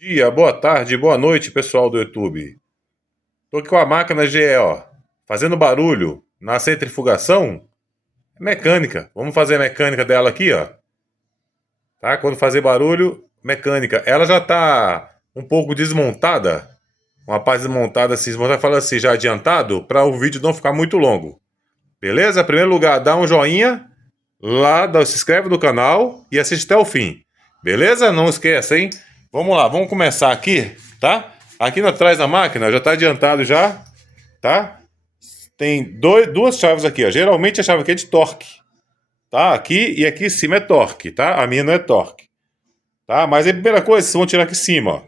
Dia, boa tarde, boa noite, pessoal do YouTube. Tô aqui com a máquina GE, ó, fazendo barulho na centrifugação. É mecânica. Vamos fazer a mecânica dela aqui, ó. Tá? Quando fazer barulho, mecânica. Ela já tá um pouco desmontada. Uma parte desmontada assim, desmontada, fala assim, já adiantado, para o vídeo não ficar muito longo. Beleza? Em primeiro lugar, dá um joinha lá, se inscreve no canal e assiste até o fim. Beleza? Não esqueça, hein? Vamos lá, vamos começar aqui, tá? Aqui atrás da máquina já está adiantado já, tá? Tem duas chaves aqui, ó. Geralmente a chave aqui é de torque, tá? Aqui e aqui em cima é torque, tá? A minha não é torque, tá? Mas a primeira coisa, vocês vão tirar aqui em cima, ó.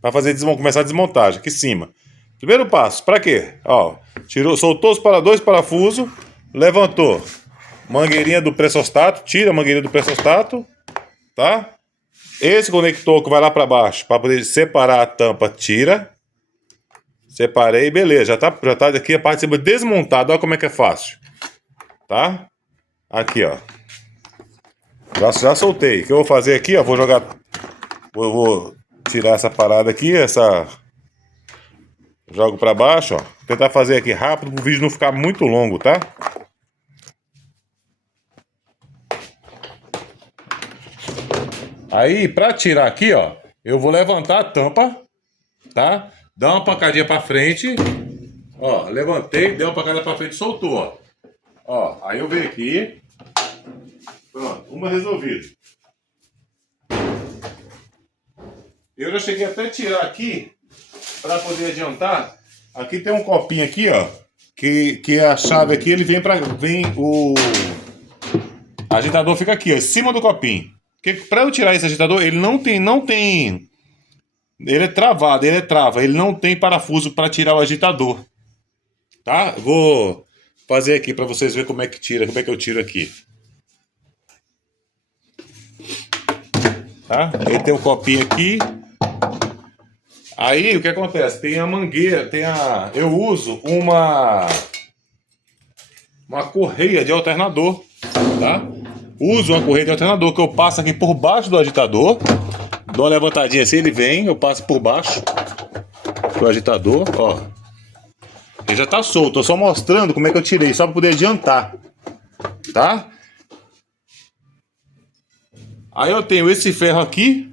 Para começar a desmontagem, aqui em cima. Primeiro passo, para quê? Ó, soltou dois parafusos, levantou. Mangueirinha do pressostato, tira a mangueirinha do pressostato, tá? Esse conector que vai lá para baixo, para poder separar a tampa, tira. Separei, beleza. Já tá aqui a parte de cima desmontada. Olha como é que é fácil. Tá? Aqui, ó. Já soltei. O que eu vou fazer aqui, ó? Vou jogar. Vou tirar essa parada aqui, jogo para baixo, ó. Vou tentar fazer aqui rápido para o vídeo não ficar muito longo, tá? Aí, para tirar aqui, ó, eu vou levantar a tampa, tá? Dá uma pancadinha para frente. Ó, levantei, dei uma pancada para frente, soltou, ó. Ó, aí eu venho aqui. Pronto, uma resolvida. Eu já cheguei até a tirar aqui para poder adiantar. Aqui tem um copinho aqui, ó, que a chave aqui, ele vem o agitador fica aqui, ó, em cima do copinho. Porque para eu tirar esse agitador, ele não tem, ele é travado, ele trava, ele não tem parafuso para tirar o agitador. Tá? Vou fazer aqui para vocês verem como é que tira, como é que eu tiro aqui. Tá? Ele tem um copinho aqui. Aí o que acontece? Tem a mangueira, eu uso uma correia de alternador, tá? Uso uma correia de alternador que eu passo aqui por baixo do agitador. Dou uma levantadinha assim, ele vem, eu passo por baixo do agitador, ó. Ele já tá solto, tô só mostrando como é que eu tirei, só para poder adiantar, tá? Aí eu tenho esse ferro aqui.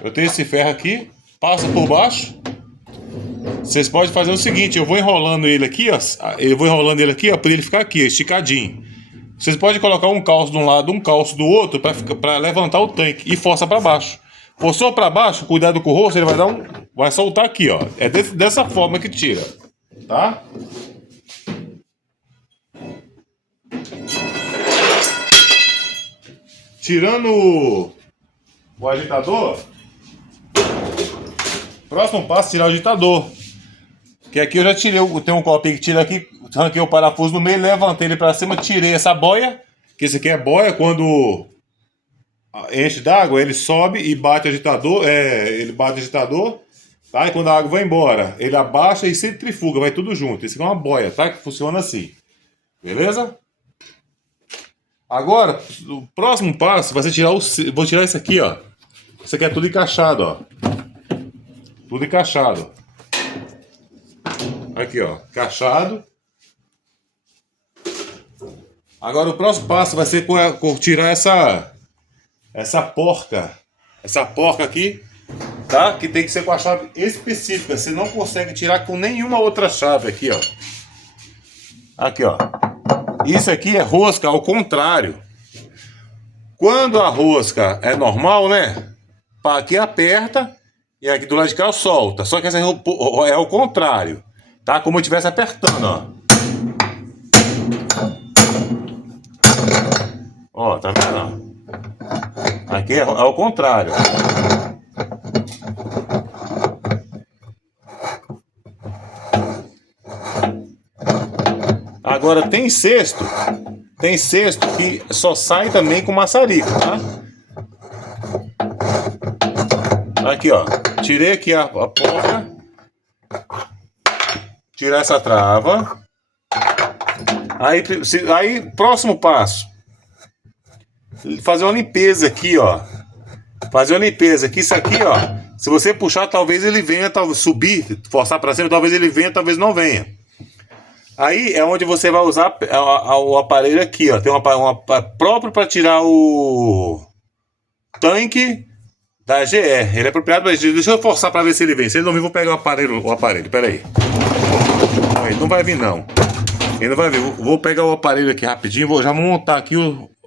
Eu tenho esse ferro aqui, passa por baixo. Vocês podem fazer o seguinte, eu vou enrolando ele aqui, ó. Eu vou enrolando ele aqui, ó, para ele ficar aqui, esticadinho. Vocês podem colocar um calço de um lado, um calço do outro, para levantar o tanque e força para baixo. Forçou para baixo, cuidado com o rosto, ele vai soltar aqui, ó. É dessa forma que tira, tá? Tirando o agitador, próximo passo, tirar o agitador. Que aqui eu já tirei, tem um copinho que tira aqui, arranquei o parafuso no meio, levantei ele para cima, tirei essa boia, que esse aqui é boia, quando enche d'água, ele sobe e bate o agitador, ele bate o agitador, tá? E quando a água vai embora, ele abaixa e centrifuga, vai tudo junto. Esse aqui é uma boia, tá? Que funciona assim. Beleza? Agora, o próximo passo vai ser vou tirar isso aqui, ó. Isso aqui é tudo encaixado, ó. Tudo encaixado. Aqui, ó, encaixado. Agora o próximo passo vai ser tirar essa porca aqui, tá? Que tem que ser com a chave específica. Você não consegue tirar com nenhuma outra chave aqui, ó. Aqui, ó. Isso aqui é rosca ao contrário. Quando a rosca é normal, né? Aqui aperta e aqui do lado de cá solta. Só que essa é o contrário, tá? Como eu estivesse apertando, ó. Ó, tá vendo? Aqui é o contrário. Agora tem cesto que só sai também com maçarico, tá? Aqui, ó, tirei aqui a porca, tirar essa trava. Aí, próximo passo, fazer uma limpeza aqui, ó. Fazer uma limpeza aqui, isso aqui, ó. Se você puxar, talvez ele venha, talvez subir, forçar para cima, talvez ele venha, talvez não venha. Aí é onde você vai usar o aparelho aqui, ó. Tem um próprio para tirar o tanque da GE. Ele é apropriado para isso. Deixa eu forçar para ver se ele vem. Se ele não vir, vou pegar o aparelho. Pera aí. Não, ele não vai vir, não. Ele não vai vir. Vou pegar o aparelho aqui rapidinho. Vou já montar aqui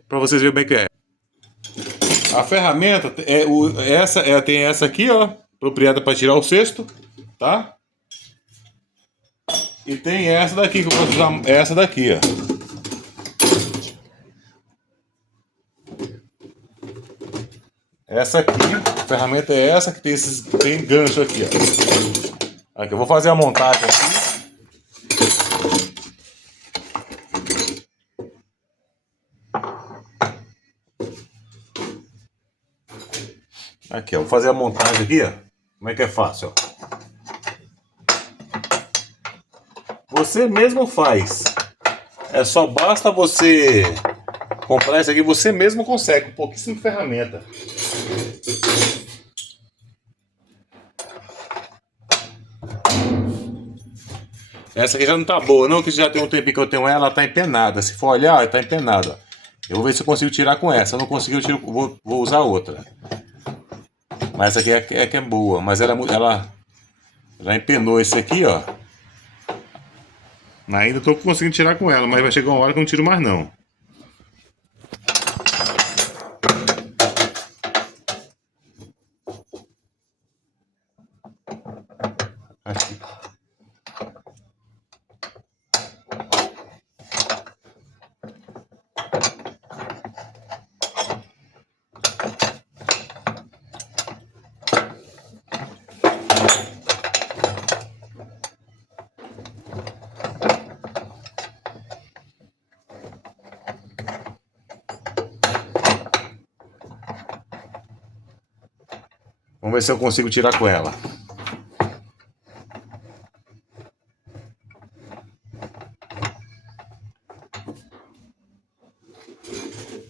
para vocês verem bem o que é. A ferramenta tem essa aqui, ó. Apropriada para tirar o cesto, tá? E tem essa daqui que eu posso usar. Essa daqui, ó. Essa aqui, a ferramenta é essa que tem gancho aqui, ó. Aqui, eu vou fazer a montagem aqui. Aqui, ó, vou fazer a montagem aqui, ó. Como é que é fácil, ó. Você mesmo faz. É só basta você comprar isso aqui, você mesmo consegue, com pouquíssima ferramenta. Essa aqui já não tá boa, não, que já tem um tempinho que eu tenho ela tá empenada. Se for olhar, ela tá empenada. Eu vou ver se eu consigo tirar com essa. Se eu não conseguir, vou usar outra. Mas essa aqui é que é boa. Mas ela já empenou esse aqui, ó. Ainda tô conseguindo tirar com ela, mas vai chegar uma hora que eu não tiro mais não. Aqui. Vamos ver se eu consigo tirar com ela.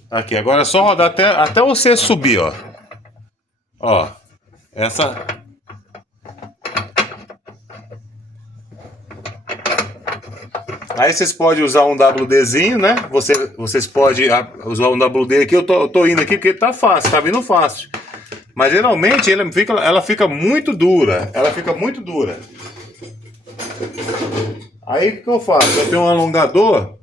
Aqui, agora é só rodar até você subir, ó. Ó, essa... Aí vocês podem usar um WDzinho, né? Vocês podem usar um WD aqui. Eu tô indo aqui porque tá fácil, tá vindo fácil. Mas geralmente ela fica muito dura. Ela fica muito dura. Aí o que eu faço? Eu tenho um alongador.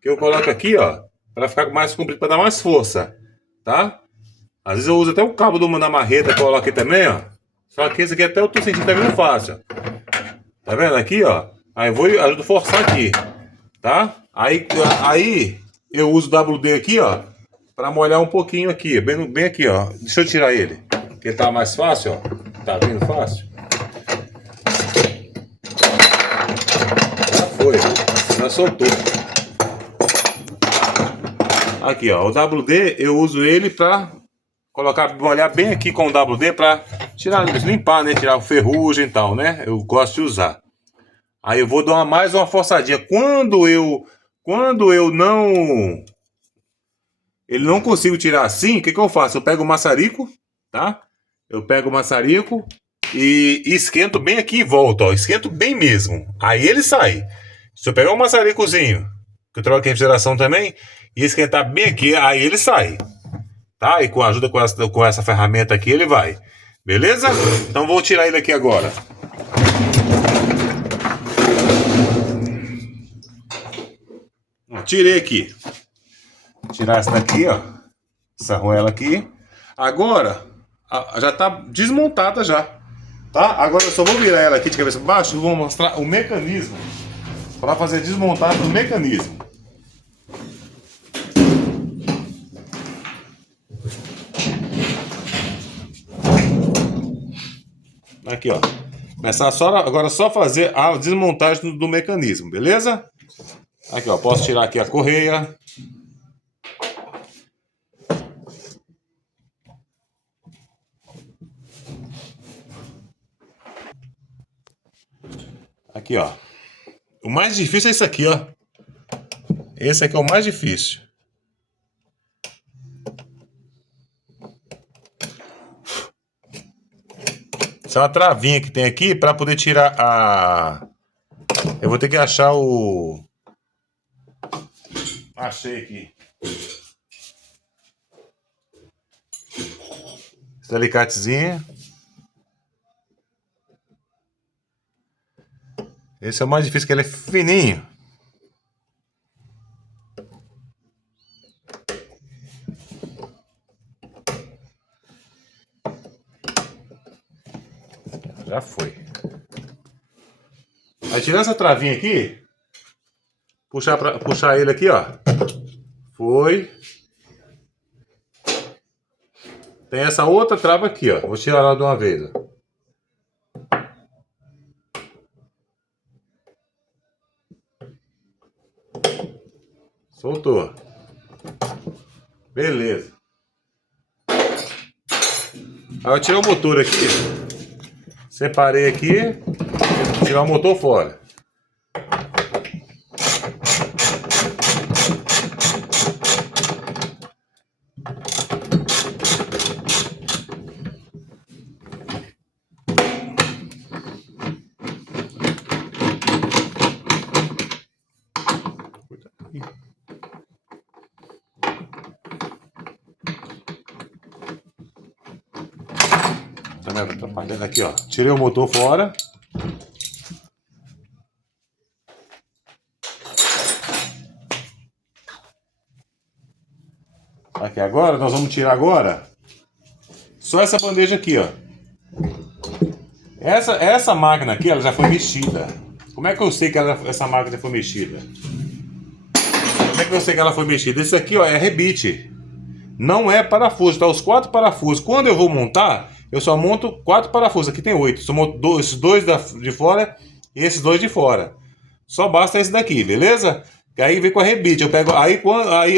Que eu coloco aqui, ó. Pra ficar mais comprido, pra dar mais força. Tá? Às vezes eu uso até o cabo da marreta que eu coloco aqui também, ó. Só que esse aqui até eu tô sentindo que tá vindo fácil. Tá vendo aqui, ó? Aí ajudo a forçar aqui. Tá? Aí eu uso o WD aqui, ó. Pra molhar um pouquinho aqui, bem aqui, ó. Deixa eu tirar ele, que tá mais fácil, ó. Tá vindo fácil? Já foi, já soltou. Aqui, ó, o WD eu uso ele pra molhar bem aqui com o WD pra limpar, né? Tirar ferrugem e tal, né? Eu gosto de usar. Aí eu vou dar mais uma forçadinha. Quando eu não... Ele não consigo tirar assim, o que eu faço? Eu pego o maçarico, tá? Eu pego o maçarico e esquento bem aqui em volta, ó. Esquento bem mesmo. Aí ele sai. Se eu pegar um maçaricozinho, que eu troco aqui a refrigeração também, e esquentar bem aqui, aí ele sai. Tá? E com a ajuda com essa ferramenta aqui, ele vai. Beleza? Então vou tirar ele aqui agora. Tirei aqui. Tirar essa daqui, ó. Essa arruela aqui. Agora, já tá desmontada já. Tá? Agora eu só vou virar ela aqui de cabeça para baixo e vou mostrar o mecanismo. Para fazer desmontagem do mecanismo. Aqui, ó. Começar agora só fazer a desmontagem do mecanismo, beleza? Aqui, ó. Posso tirar aqui a correia. Aqui, ó. O mais difícil é isso aqui, ó. Esse aqui é o mais difícil. Essa é uma travinha que tem aqui para poder tirar a... Eu vou ter que achar o... Achei aqui. Esse alicatezinho. Esse é o mais difícil, que ele é fininho. Já foi. Aí tirando essa travinha aqui, puxar ele aqui, ó. Foi. Tem essa outra trava aqui, ó. Vou tirar ela de uma vez, ó. Soltou. Beleza. Aí eu tirei o motor aqui. Separei aqui. Vou tirar o motor fora. Tá me atrapalhando aqui, ó. Tirei o motor fora. Aqui agora, nós vamos tirar agora só essa bandeja aqui, ó. Essa máquina aqui, ela já foi mexida. Como é que eu sei que essa máquina já foi mexida? Como é que eu sei que ela foi mexida? Esse aqui, ó, é rebite. Não é parafuso, tá? Os 4 parafusos. Quando eu vou montar, eu só monto 4 parafusos. Aqui tem 8. Só monto esses 2 de fora e esses 2 de fora. Só basta esse daqui, beleza? E aí vem com a rebite. Eu pego, aí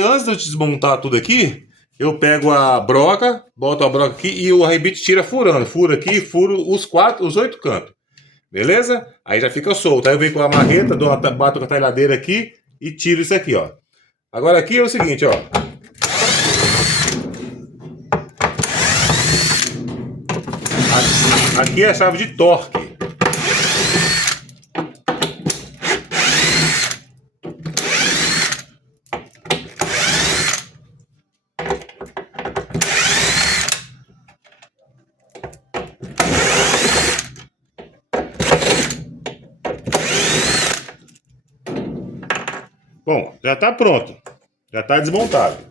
antes de eu desmontar tudo aqui, eu pego a broca, boto a broca aqui e o rebite tira furando. Fura aqui, furo os 8 cantos. Beleza? Aí já fica solto. Aí eu venho com a marreta, bato com a talhadeira aqui e tiro isso aqui, ó. Agora aqui é o seguinte, ó. Aqui é a chave de torque. Bom, já tá pronto. Já tá desmontado.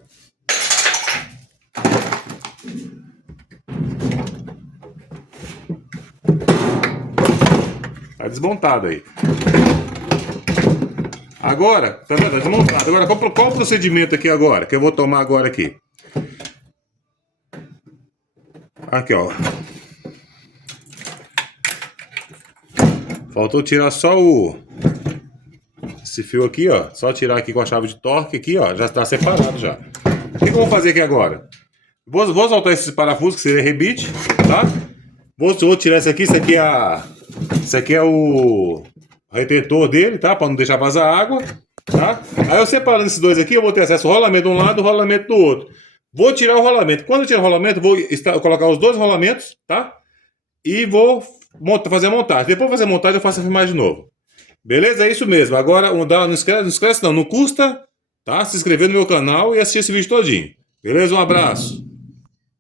Tá desmontado aí. Agora, tá desmontado. Agora, qual o procedimento aqui agora? Que eu vou tomar agora aqui. Aqui, ó. Faltou tirar só esse fio aqui, ó. Só tirar aqui com a chave de torque aqui, ó. Já está separado já. O que eu vou fazer aqui agora? Vou soltar esses parafusos, que seria rebite, tá? Vou tirar esse aqui. Esse aqui é o retentor dele, tá? Para não deixar vazar água, tá? Aí eu separando esses dois aqui, eu vou ter acesso ao rolamento de um lado e ao rolamento do outro. Vou tirar o rolamento. Quando eu tirar o rolamento, vou colocar os 2 rolamentos, tá? E vou fazer a montagem. Depois de fazer a montagem, eu faço a filmagem de novo. Beleza? É isso mesmo. Agora, não esquece não custa, tá? Se inscrever no meu canal e assistir esse vídeo todinho. Beleza? Um abraço.